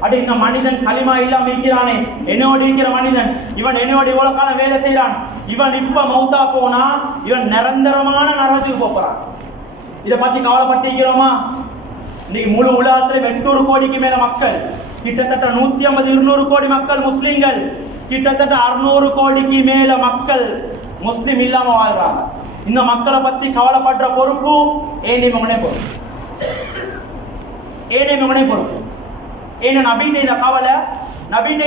அப்படி இந்த மனிதன் களிமா இல்லாம ஈக்கிறானே, என்னோடு ஈக்கிற மனிதன், இவன் என்னோட இவ்வளவு காலம் வேலை செய்யறான், இவன் இப்ப மௌத்தா போனா இவன் நிரந்தரமான நரகத்துக்கு போறான். இதை பத்தி கவலைப்பட்டிருக்கிறோமா? இன்னைக்கு முழு உலகத்துல 800 கோடிக்கு மேல மக்கள், கிட்டத்தட்ட 150-200 கோடி மக்கள் முஸ்லீம்கள், கிட்டத்தட்ட 600 கோடிக்கு மேல மக்கள் முஸ்லீம் இல்லாம வாழ்றாங்க. இந்த மக்களை பத்தி கவலைப்படுற பொறுப்பு ஏனே மகனே பொறுப்பு. ஏன்னா நபிட்ட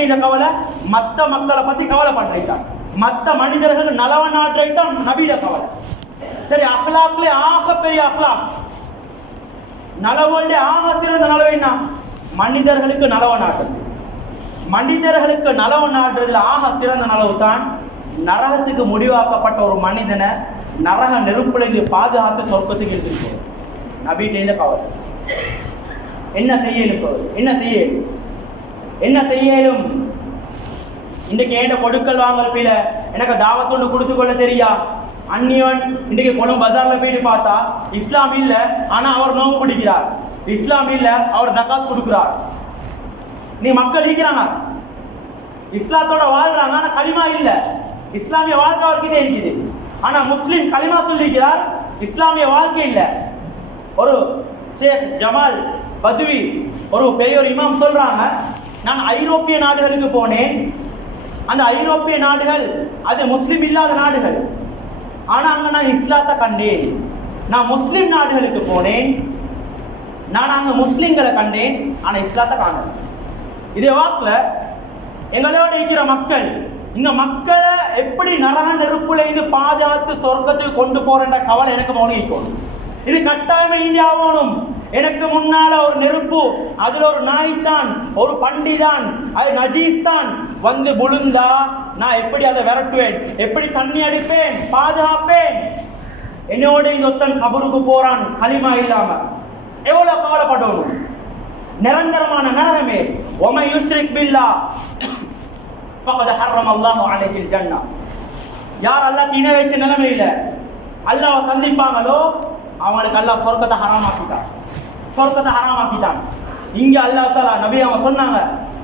இந்த கவலை மத்த மக்களை பத்தி கவலைப்படுறான். மத்த மனிதர்கள் நலவ நாட்டுதான் நபிட கவலை. சரி, அஹ்லாக்லே ஆக பெரிய அஹ்லாக், நலவோட ஆக சிறந்த நலவு என்ன? மனிதர்களுக்கு நலவ நாட்டுறது. மனிதர்களுக்கு நலவ நாட்டுறதுல ஆக சிறந்த நலவு தான் நரகத்துக்கு முடிவாக்கப்பட்ட ஒரு மனிதனை நரக நெருப்புல பாதுகாத்து சொர்க்கத்துக்கு எடுத்துட்டு நபிட்ட இந்த கவலை. என்ன செய்யலும்? இன்றைக்கு ஏண்ட கொடுக்கல் வாங்கல் பில எனக்கு தாவத்தொண்டு கொடுத்து கொள்ள தெரியா, அந்நியவன் இன்றைக்கு கொழும்பு பஜார்ல போயிட்டு பார்த்தா இஸ்லாம் இல்ல, ஆனா அவர் நோவு பிடிக்கிறார். இஸ்லாம் இல்ல, அவர் ஜகாத் கொடுக்கிறார். நீ மக்கள் இருக்கிறாங்க, இஸ்லாத்தோட வாழ்றாங்க, ஆனா களிமா இல்ல. இஸ்லாமிய வாழ்க்கை அவர்கிட்ட இருக்குது, ஆனா முஸ்லிம் களிமா சொல்லிக்கிறார், இஸ்லாமிய வாழ்க்கை இல்ல. ஒரு ஷேக் ஜமால் பத்வி ஒரு பெரிய ஒரு இமாம் சொல்றாங்க, நான் ஐரோப்பிய நாடுகளுக்கு போனேன், அந்த ஐரோப்பிய நாடுகள் அது முஸ்லிம் இல்லாத நாடுகள், ஆனா அங்க நான் இஸ்லாத்தை கண்டேன். நான் முஸ்லிம் நாடுகளுக்கு போனேன், நான் அங்க முஸ்லிம்களை கண்டேன், ஆனா இஸ்லாத்தை காணல. இதே வாக்குல எங்களோட இருக்கிற மக்கள், இந்த மக்களை எப்படி நரக நெருப்புல இது பாதுகாத்து சொர்க்கத்துக்கு கொண்டு போறன்ற கவலை எனக்கு மௌனிக்கும். இது கட்டாயமா இந்தியாவோனும். எனக்கு முன்னால ஒரு நெருப்பு, அதுல ஒரு நாய் தான், ஒரு பண்டி தான், அது நஜீஸ் தான் வந்து விழுந்தா நான் எப்படி அதை விரட்டுவேன், எப்படி தண்ணி அடிப்பேன், பாதுகாப்பேன். என்னோட இந்த ஒத்தன் கபருக்கு போறான் களிமா இல்லாம, எவ்வளவு கவலைப்படணும். நிரந்தரமான நரகமே. ஒமை யுஷ்ரிக் பில்லாஹ் ஃபகத் ஹர்ரமல்லாஹு அலைஹில் ஜன்னah. யார் அல்லாஹ்க்கு இணை வைச்ச நிலைமையில அல்லாஹ்வை சந்திப்பாங்களோ அவங்களுக்கு அல்லாஹ் சொர்க்கத்தை ஹராமாக்கிட்டான். சொர்க்கத்தை ஹராமாக்கிட்டான். இங்க அல்லாஹ் தஆலா நபி அவங்க சொன்னாங்க,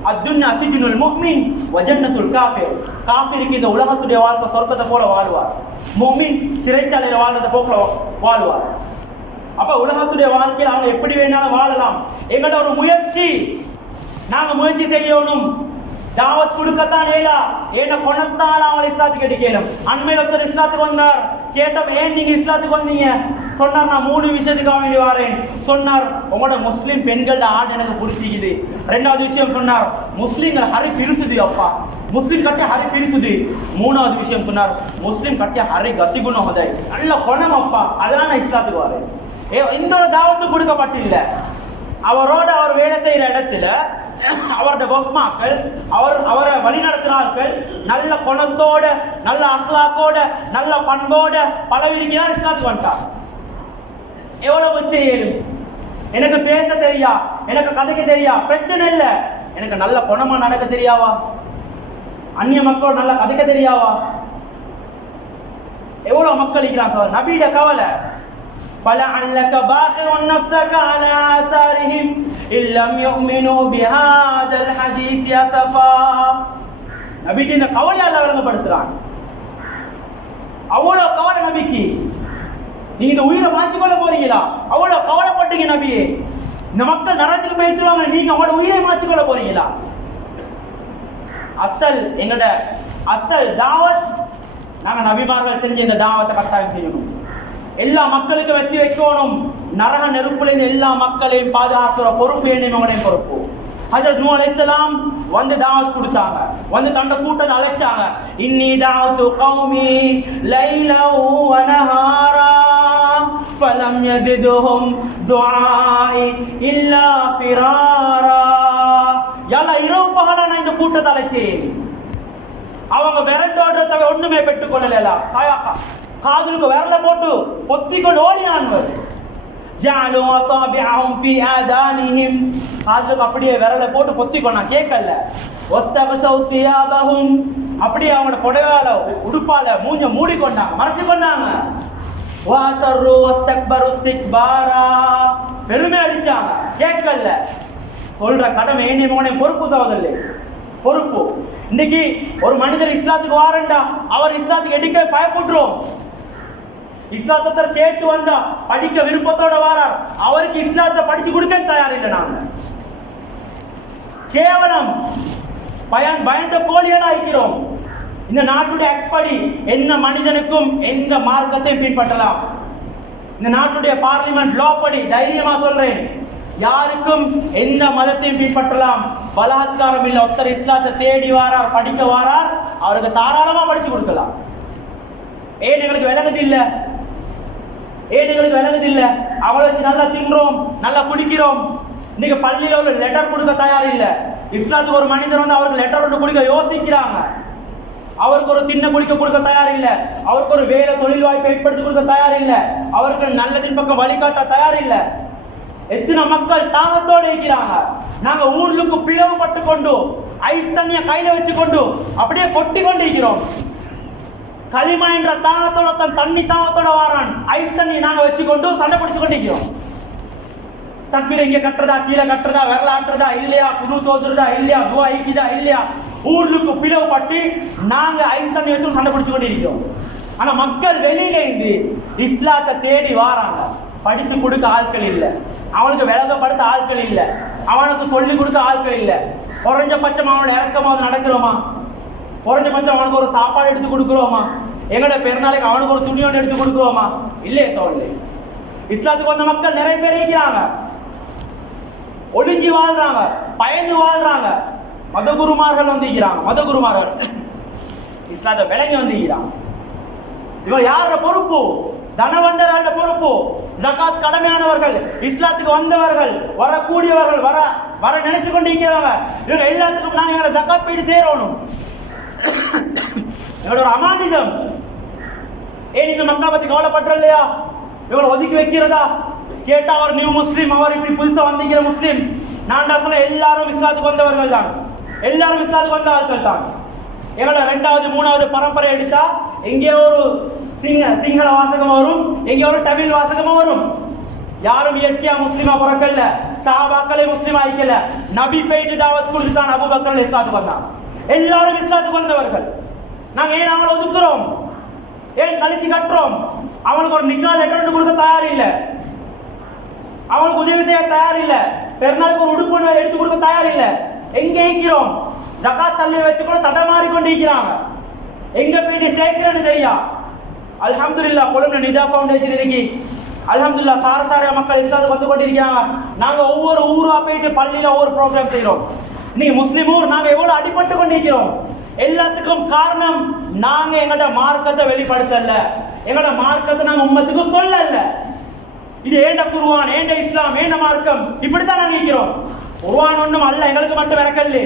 அத்துன்யா சிஜ்னுல் முஃமின் வ ஜன்னத்துல் காஃபிர். காஃபிருக்கு இந்த உலகத்துடைய வாழ்க்கை சொர்க்கத்தை போல வாழ்வார், முஃமின் சிறைச்சாலையில வாழ்றத போல வாழ்வார். அப்ப உலகத்துடைய வாழ்க்கையில் அவங்க எப்படி வேணாலும் வாழலாம். எங்கட ஒரு முயற்சி, நாங்க முயற்சி செய்யணும். தாவத் கொடுக்கத்தான் ஏலா, ஏன்னா கொணத்தால் அவங்க இஸ்லாத்துக்கு எடுக்கணும். அண்மையில் ஒருத்தர் இஸ்லாத்துக்கு வந்தார், கேட்டோம் ஏன் நீங்க இஸ்லாத்துக்கு வந்தீங்க? சொன்னார், நான் 3 விஷயத்துக்காக வேண்டி வாரேன். சொன்னார், உங்களோட முஸ்லிம் பெண்களோட ஆடு எனக்கு பிடிச்சிக்குது. 2வது விஷயம் சொன்னார், முஸ்லிம்கள் ஹரி பிரிசுது அப்பா, முஸ்லிம் கட்டிய ஹரி பிரிசுது. 3வது விஷயம் சொன்னார், முஸ்லிம் கட்டிய ஹரி கத்தி குணம் ஹதாய், நல்ல குணம் அப்பா, அதெல்லாம் நான் இஸ்லாத்துக்கு வாரேன். இந்த ஒரு தாவத்து கொடுக்கப்பட்டில்லை. அவரோட அவர் வேலை செய்யற இடத்துல அவருடைய பொஸ்மாக்கள், அவரை வழிநடத்தினார்கள், நல்ல குணத்தோட, நல்ல அஹ்லாக்கோட, நல்ல பண்போட பலவிருக்கிறார். இஸ்லாத்துக்கு வந்துட்டார். எவ்வளவு செய்யலும், எனக்கு பேச தெரியா, எனக்கு கதைக்க தெரியா, பிரச்சனை இல்லை, எனக்கு நல்ல குணமா நடக்க தெரியாவா, அந்நிய மக்களோட நல்லா கதைக்க தெரியாவா? எவ்வளவு மக்கள் இருக்கிறாங்க. நபியோட கவலை, فَلَعَلَّكَ بَاخِعٌ نَفْسَكَ عَلَى آثَارِهِمْ إِن لَّمْ يُؤْمِنُوا بِهَذَا الْحَدِيثِ أَسَفًا. நபிக்கு இந்த கவலை அல்லாஹ் விளங்கப்படுத்துறான். அவ்வளவு கவலை நபிக்கு. நீங்க இந்த உயிரை மாற்றிக் கொள்ள போறீங்களா? அவ்வளவு கவலைப்பட்டீங்க நபியே. இந்த மக்கள் நரகத்துக்கு போயிடுவாங்க, நீங்க அவங்களோட உயிரை மாற்றிக் கொள்ள போறீங்களா? எங்கட அசல் தாவத், நாங்க நபிமார்கள் செஞ்ச இந்த தாவத்தை கட்டாயம் செய்யணும். எல்லா மக்களுக்கும் வெற்றி வைக்கணும். நரக நெருப்புல இந்த எல்லா மக்களையும் பாதுகாக்கிற பொறுப்பு என்னையும் பொறுப்பு. ஹஜ்ரத் நூஹ் அலைஹிஸ்ஸலாம் வந்து தாவத் கொடுத்தாங்க, வந்து தண்ட கூட்டத்தை அழைச்சாங்க. இன்னி தாவத்து கௌமி லைலன் வ நஹாரா ஃபலம் யஸிதுஹும் துஆஇ இல்லா ஃபிராரா. யல்லா இரவு பகலா நான் இந்த கூட்டத்தை அழைச்சேன். அவங்க விரண்டோடுறத ஒண்ணுமே பெற்றுக் கொள்ளல. காதுலுக்கு விரல போட்டு பொத்திக்கொண்டு ஓடினான்வர். ஜஅலு அஸாபிஅஹும் ஃபீ ஆதானிஹிம், காதுலுக்கு அப்படியே விரல போட்டு பொத்திக்கொண்டா, கேட்கல. வஸ்தகஷௌ தியாபஹும், அப்படியே அவங்களோட புடவால உடுப்பால மூஞ்ச மூடிக்கொண்டாங்க, மறைச்சு கொண்டாங்க. வஅஸர்ரு வஸ்தக்பரு இஸ்திக்பாரா, பெருமை அடிச்சாங்க, கேட்கல. சொல்ற கடமை ஏனே மகனே பொறுப்பு சகோதரர்களே, பொறுப்பு. இன்னைக்கு ஒரு மனிதர் இஸ்லாத்துக்கு வாரண்டா அவர் இஸ்லாத்துக்கு எடுக்க பயப்படுறோம். இஸ்லாத்தை கேட்டு வந்தா படிக்க விருப்பத்தோட வாரார், அவருக்கு இஸ்லாத்தை படிச்சு கொடுக்க தயார் இல்லை. நாங்க கேவலம் பயந்த கோழியெல்லாம் இருக்கிறோம். இந்த நாட்டுடைய அக்படி எந்த மனிதனுக்கும் எந்த மார்க்கத்தையும் பின்பற்றலாம். இந்த நாட்டுடைய பார்லிமெண்ட் லா படி தைரியமா சொல்றேன், யாருக்கும் எந்த மதத்தையும் பின்பற்றலாம். பலாத்காரம் இல்லை. ஒருத்தர் இஸ்லாத்தை தேடி வாரார், படிக்க வாரார், அவருக்கு தாராளமா படிச்சு கொடுக்கலாம். ஏன் எங்களுக்கு விளங்குது இல்ல, ஏன் எங்களுக்கு விளங்குது இல்ல. அவளை வச்சு நல்லா தின்றோம், நல்லா குடிக்கிறோம். இன்னைக்கு பள்ளியில ஒரு லெட்டர் கொடுக்க தயார் இல்ல. இஸ்லாத்துக்கு ஒரு மனிதர் வந்து அவருக்கு லெட்டர் ஒன்று கொடுக்க யோசிக்கிறாங்க. அவருக்கு ஒரு திண்ணை குடிக்க கொடுக்க தயார் இல்ல, அவருக்கு ஒரு வேலை தொழில் வாய்ப்பை ஏற்படுத்தி கொடுக்க தயார் இல்ல, அவருக்கு நல்லதின் பக்கம் வழிகாட்ட தயார் இல்ல. எத்தனை மக்கள் தாகத்தோடு இருக்கிறாங்க. நாங்க ஊர்களுக்கு பிளவுபட்டு கொண்டு ஐஸ் தண்ணிய கையில வச்சு கொண்டு அப்படியே கொட்டி கொண்டு இருக்கிறோம். களிமா என்ற தாகத்தோட தண்ணி தாகத்தோட வாரான். ஐஸ் தண்ணி நாங்க வச்சுக்கொண்டு சண்டை பிடிச்சு கொண்டிருக்கிறோம். தக்பீர் எங்க கட்டுறதா, கீழே கட்டுறதா, விரலாட்டுறதா இல்லையா, குனு தோதுறதா இல்லையா, துவா ஈக்குதா இல்லையா, ஊருக்கு பிளவுபட்டு நாங்க ஐஸ் தண்ணி வச்சு சண்டை பிடிச்சு கொண்டிருக்கிறோம். ஆனா மக்கள் வெளியில இருந்து இஸ்லாத்தை தேடி வாராங்க. படிச்சு கொடுக்க ஆட்கள் இல்ல, அவனுக்கு விளங்கப்படுத்த ஆட்கள் இல்ல, அவனுக்கு சொல்லி கொடுக்க ஆட்கள் இல்ல. குறைஞ்சபட்சம் அவனோட இறக்கமாவது நடக்கிறோமா? குறைஞ்சபட்சம் அவனுக்கு ஒரு சாப்பாடு எடுத்து கொடுக்குறோமா? எங்களோட பெருநாளைக்கு அவனுக்கு ஒரு துணி ஒன்று எடுத்து கொடுக்குறோமா? இல்லையே தோழர்களே. இஸ்லாத்துக்கு வந்த மக்கள் நிறைய பேர் இருக்கிறாங்க, ஒளிஞ்சி வாழ்றாங்க, பயந்து வாழ்றாங்க. மதகுருமார்கள் வந்திருக்கிறாங்க, மதகுருமார்கள் இஸ்லாத்தை விளங்கி வந்திருக்கிறாங்க. இவன் யாரோட பொறுப்பு? தனவந்தர்களோட பொறுப்பு. ஜகாத் கடமையானவர்கள், இஸ்லாத்துக்கு வந்தவர்கள், வரக்கூடியவர்கள், வர நினைச்சு கொண்டிருக்கிறவங்க, இவங்க எல்லாத்துக்கும் நாங்க எங்களை ஜகாத் போயிட்டு சேரணும். எங்களோட ஒரு அமானிதம். ஏன் இந்த மக்கள் பத்தி கவலைப்படுற இல்லையா? இவங்களை ஒதுக்கி வைக்கிறதா? கேட்டா அவர் நியூ முஸ்லீம், அவர் இப்படி புதுசா வந்திருக்கிற முஸ்லீம். நான் சொல்ல எல்லாரும் இஸ்லாத்துக்கு வந்தவர்கள் தான், எல்லாரும் இஸ்லாத்துக்கு வந்த ஆட்கள் தான். எங்களோட 2வது 3வது பரம்பரை எடுத்தா எங்கே ஒரு சிங்கள வாசகம் வரும், எங்கே ஒரு தமிழ் வாசகமும் வரும். யாரும் இயற்கையா முஸ்லீமா பிறக்கல, சஹாபாக்களே முஸ்லீம் ஆயிக்கல. நபி போயிட்டு தாவத் கொடுத்து தான் அபூபக்கர் இஸ்லாத்துக்கு வந்தாங்க. எல்லாரும் இஸ்லாத்துக்கு வந்தவர்கள். நாங்க ஏன் அவங்களை ஒதுக்குறோம்? ஏன் கழிச்சு கட்டுறோம்? அவனுக்கு ஒரு நிக்கா லெட்டர் கொடுக்க தயார் இல்ல, அவனுக்கு உதவி செய்ய தயார் இல்ல, பெருநாளுக்கு ஒரு உடுப்பு எடுத்து கொடுக்க தயார் இல்ல. எங்க இருக்கிறோம்? ஜகாத் தள்ளி வச்சு கூட தடமாறி கொண்டு இருக்கிறாங்க. எங்க போயிட்டு சேர்க்கிறேன்னு தெரியா? அல்ஹம்துலில்லாஹ் கொழும்புல நிதா ஃபவுண்டேஷன் இருக்கு. அல்ஹம்துலில்லாஹ் சாரசாரியா மக்கள் இஸ்லாத்துக்கு வந்து கொண்டிருக்கிறாங்க. நாங்க ஒவ்வொரு ஊரா போயிட்டு பள்ளியில ஒவ்வொரு ப்ரோக்ராம் செய்யறோம். நீங்க முஸ்லிம் ஊர், நாங்க எவ்வளவு அடிபட்டு கொண்டிருக்கிறோம். எல்லாத்துக்கும் காரணம் நாங்க எங்கட மார்க்கத்தை வெளிப்படுத்தல, எங்கட மார்க்கத்தை நாங்க உம்மத்துக்கு சொல்லல. இது ஏண்ட குர்ஆன், ஏண்ட இஸ்லாம், ஏண்ட மார்க்கம், இப்படித்தான் நாங்க இருக்கிறோம். குர்ஆன் ஒண்ணும் அல்ல, எங்களுக்கு மட்டும் இறக்கல்ல.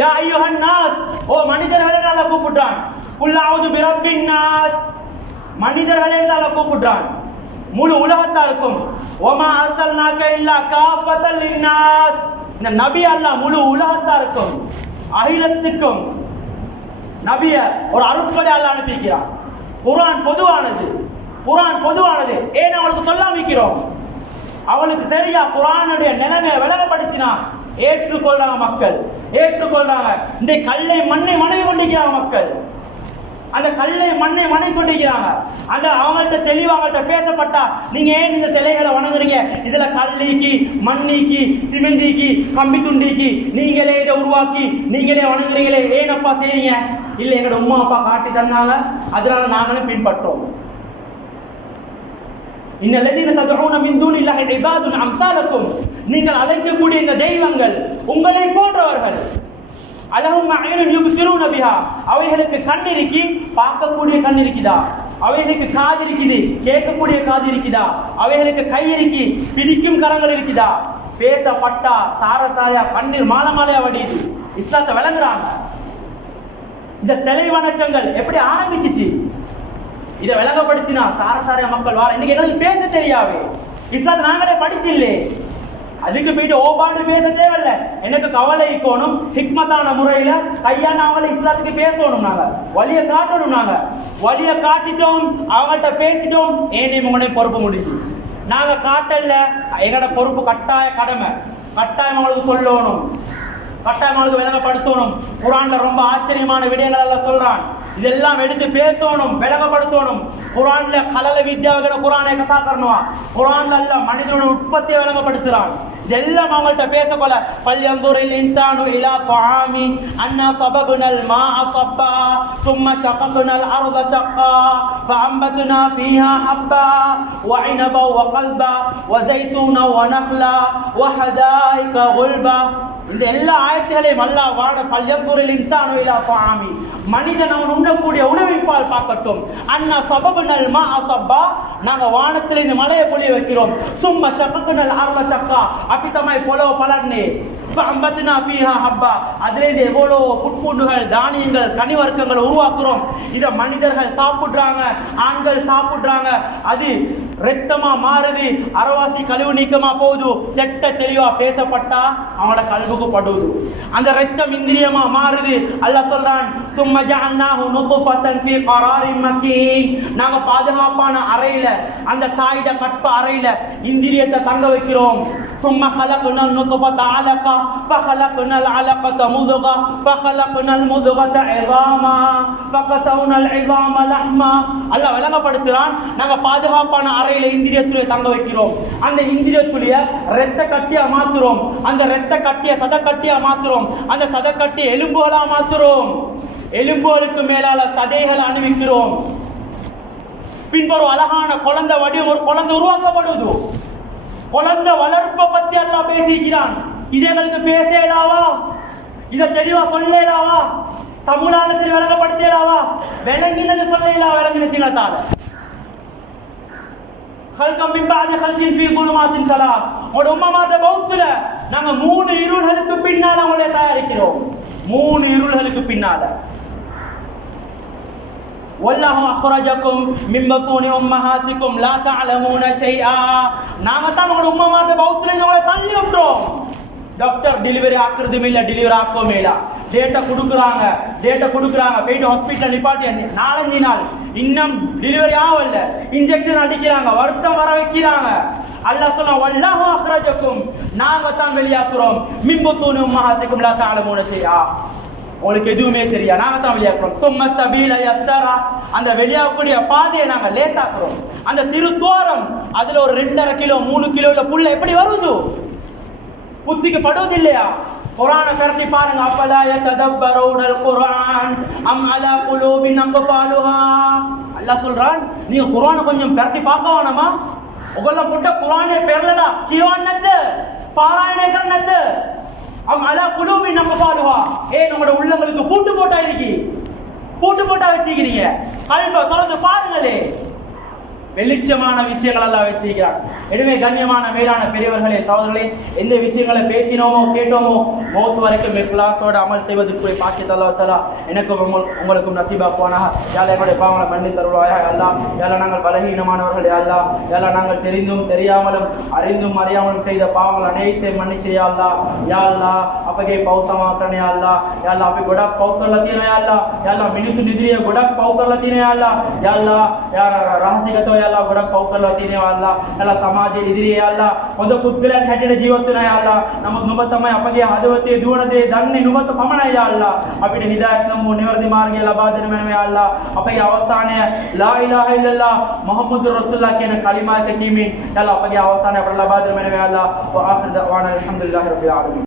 யா அய்யுஹன் நாஸ், ஓ மனிதர்களே அல்லாஹ் கூப்பிடுறான். குல் அஊது பிரப்பின் நாஸ், மனிதர்களே அல்லாஹ் கூப்பிடுறான். முழு உலகத்தாருக்கும். வமா அர்சல்னாக இல்லா காஃபத்தல் லின்னாஸ், இந்த நபி அல்லாஹ் முழு உலகத்தாருக்கும் அகிலத்துக்கும் நபிய ஒரு அருட்கொடை அல்லாஹ் அனுப்பிக்கிறான். குர்ஆன் பொதுவானது, குர்ஆன் பொதுவானது. ஏன் அவளுக்கு சொல்லாம இருக்கிறோம்? அவளுக்கு சரியா குர்ஆனுடைய நிலைமையை விளங்கப்படுத்தினா ஏற்றுக்கொள்றாங்க மக்கள், ஏற்றுக்கொள்றாங்க. இந்த கல்லை மண்ணை வணங்கி கொண்டிருக்கிறாங்க மக்கள், அந்த கல்லை மண்ணை வணங்கி கொண்டிருக்கிறாங்க. அந்த அவங்கள்ட்ட தெளிவா அவங்கள்ட்ட பேசப்பட்டா, நீங்க ஏன் இந்த சிலைகளை வணங்குறீங்க? இதுல கல்லிக்கு, மண்ணிக்கு, சிமெந்திக்கு, கம்பி துண்டிக்கு நீங்களே இதை உருவாக்கி நீங்களே வணங்குறீங்களே, ஏன் அப்பா செய்றீங்க? இல்ல எங்களோட உம்மா அப்பா காட்டி தந்தாங்க, அதனால நாங்களும் பின்பற்றோம். இன்னல்லதீன ததுஊன மின் தூனில்லாஹி இபாதுன் அம்சாலக்கும், நீங்கள் அழைக்கக்கூடிய இந்த தெய்வங்கள் உங்களை போன்றவர்கள். அலஹும் அய்னுன் யுப்சிரூன பிஹா, அவைகளுக்கு கண் இருக்கி பார்க்கக்கூடிய கண் இருக்குதா? அவைகளுக்கு காது இருக்குது கேட்கக்கூடிய காது இருக்குதா? அவைகளுக்கு கை இருக்கி பிடிக்கும் கரங்கள் இருக்குதா? பேசப்பட்டா சாரசாயா கண்ணீர் மாலை மாலையா வடியுது. இஸ்லாத்தை விளங்குறாங்க. இந்த சிலை வணக்கங்கள் எப்படி ஆரம்பிச்சிச்சு இதை விளங்கப்படுத்தினா சாரசாரியா மக்கள் வார. இன்னைக்கு எங்களுக்கு பேச தெரியாது, இஸ்லாத்தை நாங்களே படிச்சில்லே. அதுக்கு போயிட்டு ஓபாண்டு பேச தேவையில்ல. எனக்கு கவலை இருக்கணும், ஹிக்மத்தான முறையில கையாண்டு அவங்கள இஸ்லாத்துக்கு பேசணும். நாங்க வழியை காட்டணும், நாங்க வழியை காட்டிட்டோம், அவங்கள்ட்ட பேசிட்டோம், ஏனே உங்களே பொறுப்பு முடிச்சு. நாங்க காட்டல, எங்களோட பொறுப்பு கட்டாய கடமை, கட்டாயம் அவங்களுக்கு சொல்லணும், கட்டாயம் அவங்களுக்கு விளங்கப்படுத்தணும். குர்ஆன்ல ரொம்ப ஆச்சரியமான விடயங்கள் எல்லாம் சொல்றான், இதெல்லாம் எடுத்து பேசணும், விளங்கப்படுத்தணும். குர்ஆன்ல கலல வித்யாவகன குர்ஆனை கதா கரணுவா. குர்ஆன்ல அல்லாஹ் மனிதனோட உற்பத்தியை விளங்கப்படுத்துறான். இதெல்லாம் அவங்கள்ட்ட பேசக்கொள்ள பல்யந்துரில் இன்சானு இலா துஆமி அன்னா சபகுனல் மாஅ சப்பா சும்ம ஷகக்னல் அர்த ஷக்கா ஃபஅம்பத்னா ஃபீஹா ஹப்பா வஇனபா வகல்பா வஸைத்தூனா வநஹ்லா வஹதாயிக குல்பா. இந்த எல்லா ஆயத்துகளையும் அல்லாஹ் வாட பல்யந்துரில் இன்சானு இலா துஆமி, மனிதன் அவன் உண்ணக்கூடிய உணவிப்பால் பார்க்கட்டும். அன்னா சபகுனல் மாஅ சப்பா, நாங்க வானத்தில் இந்த மலையை பொழிய வைக்கிறோம். சும்ம ஷகக்னல் அர்த ஷக்கா, අපි තමයි පොළොව පලන්නේ. ஃபஅம்பத்னா ஃபீஹா ஹப்பா, அதிலிருந்து எவ்வளோ புட்பூண்டுகள், தானியங்கள், கனிவர்க்கங்கள் உருவாக்குறோம். இதை மனிதர்கள் சாப்பிடுறாங்க, ஆண்கள் சாப்பிடுறாங்க. அது ரத்தமா மாறுது, அரவாசி கழிவு நீக்கமா போகுது. தெட்ட தெளிவா பேசப்பட்டா அவங்களோட கல்வுக்கு படுது. அந்த ரத்தம் இந்திரியமா மாறுது. அல்லாஹ் சொல்றான், சும்ம ஜஅல்னாஹு நுத்ஃபத்தன் ஃபீ கராரின் மக்கீன், நாங்க பாதுகாப்பான அறையில, அந்த தாயிட கற்ப அறையில இந்திரியத்தை தங்க வைக்கிறோம். ثم خلقنا النطفة علقة فخلقنا العلقة مضغة فخلقنا المضغة عظاما فكسونا العظام لحما. அல்லாஹ் விளங்கப்படுத்துறான், நாங்க பாதுகாப்பான அறையில இந்திரியத்துளிய தங்க வைக்கிறோம். அந்த இந்திரியத்துளிய இரத்த கட்டியா மாத்துறோம். அந்த இரத்த கட்டிய சத கட்டியா மாத்துறோம். அந்த சத கட்டிய எலும்புகளா மாத்துறோம். எலும்புகளுக்கு மேலால சதைகளை அணிவிக்கிறோம். பின்பு அழகான குழந்தை வடிவம், ஒரு குழந்தை உருவாக்கப்படுவது. குழந்தை வளர்ப்பை பத்தி அல்லாஹ் பேசிக்கிறான். இது எங்களுக்கு பேசலாவா? இதை தெளிவா சொல்லலாவா? தமிழாளத்தில் விளங்கப்படுத்தலாவா? விளங்கினது சொல்லலாம். விளங்கின சிங்கத்தால நாங்க 3 இருள்களுக்கு பின்னால அவங்களை தயாரிக்கிறோம். 3 இருள்களுக்கு பின்னால. வல்லாஹு அக்ரஜக்கும் மின் பத்தூனி உம்மஹாத்திக்கும் லா தஅலமூன ஷைஆ, நாங்க தான் உங்களோட உம்மமார்ட பௌத்தில உங்களை தள்ளி விட்டோம். டாக்டர் டெலிவரி ஆக்குறதும் இல்ல, டெலிவரி ஆக்கவும் இல்ல. டேட்டா கொடுக்குறாங்க, போயிட்டு ஹாஸ்பிட்டல் நிப்பாட்டி 4-5 நாள் இன்னும் டெலிவரி ஆகல, இன்ஜெக்ஷன் அடிக்கிறாங்க, வருத்தம் வர வைக்கிறாங்க. அல்லாஹ் சொன்னா, வல்லாஹு அக்ரஜக்கும், நாங்க தான் வெளியாக்குறோம். மின் பத்தூனி உம்மஹாத்திக்கும் லா தஅலமூன ஷைஆ, உங்களுக்கு எதுவுமே தெரியா, நாங்க தான் வெளியாக்குறோம். சும்ம சபீல யஸ்ஸரா, அந்த வெளியாகக்கூடிய பாதையை நாங்க லேசாக்குறோம். அந்த சிறு தோரம், அதுல ஒரு 2.5 கிலோ 3 கிலோல புல்ல எப்படி வருது? புத்திக்கு படுவது இல்லையா? குர்ஆனை கரண்டி பாருங்க. அப்பலா யததப்பரூனல் குர்ஆன் அம் அலா குலூபின் அக்ஃபாலுஹா. அல்லாஹ் சொல்றான், நீங்க குர்ஆனை கொஞ்சம் பரட்டி பார்க்க வேணாமா? உங்கள புட்ட குர்ஆனே பெறலனா கிவான்னது பாராயணே கர்னது அம் அலா குலூபின் அக்ஃபாலுஹா. நம்மளோட உள்ளங்களுக்கு பூட்டு போட்டா இருக்கு, பூட்டு போட்டா வச்சிக்கிறீங்க. கல்ப திறந்து பாருங்களே, வெளிச்சமான விஷயங்கள் எல்லாம் வச்சிருக்கிறார். எனவே கண்ணியமான மேலான பெரியவர்களே, சகோதரர்களே, எந்த விஷயங்களை பேசினோமோ கேட்டோமோ மௌத் வரைக்கும் இக்லாஸோட அமல் செய்வதற்கு பாக்கியத்தை அல்லாஹ் தஆலா எனக்கும் உங்களுக்கும் நசீபாக்குவானாக. யாழ் என்னுடைய பாவங்களை மன்னி தருவாயா அல்லாஹ். யாழ் நாங்கள் பலகீனமானவர்கள் அல்லாஹ். யாழ் நாங்கள் தெரிந்தும் தெரியாமலும் அறிந்தும் அறியாமலும் செய்த பாவங்கள் அனைத்தையும் மன்னிச்சியா அல்லாஹ். யா அல்லாஹ் අපගේ පව් සමාකරණය අල්ලා. යා අල්ලා අපි ගොඩක් පව් කරලා තියෙනවා යා අල්ලා. යා අල්ලා මිනිසුන් ඉදිරියේ ගොඩක් පව් කරලා තියෙනවා යා අල්ලා. යා අල්ලා යා රහසිගතව යා අල්ලා ගොඩක් පව් කරලා තියෙනවා යා අල්ලා. යා අල්ලා සමාජයේ ඉදිරියේ යා අල්ලා හොඳ පුද්ගලයන් හැටියට ජීවත් වෙනවා යා අල්ලා. නමුත් නුඹ තමයි අපගේ හදවතේ දුවන දේ දන්නේ නුඹට පමණයි යා අල්ලා. අපිට හිදායත් නම් නිවැරදි මාර්ගය ලබා දෙන්න මැනව යා අල්ලා. අපගේ අවස්ථානය ලා ඉලාහා ඉල්ලල්ලාහ් මුහම්මදුර් රසූලුල්ලාහ් කියන කලිමාත කීමෙන් යා අල්ලා අපගේ අවස්ථානය අපට ලබා දෙන්න මැනව යා අල්ලා. වා ආඛිර දஅවානා අල්හම්දුලිල්ලාහි රබ්බිල් ආලමීන්.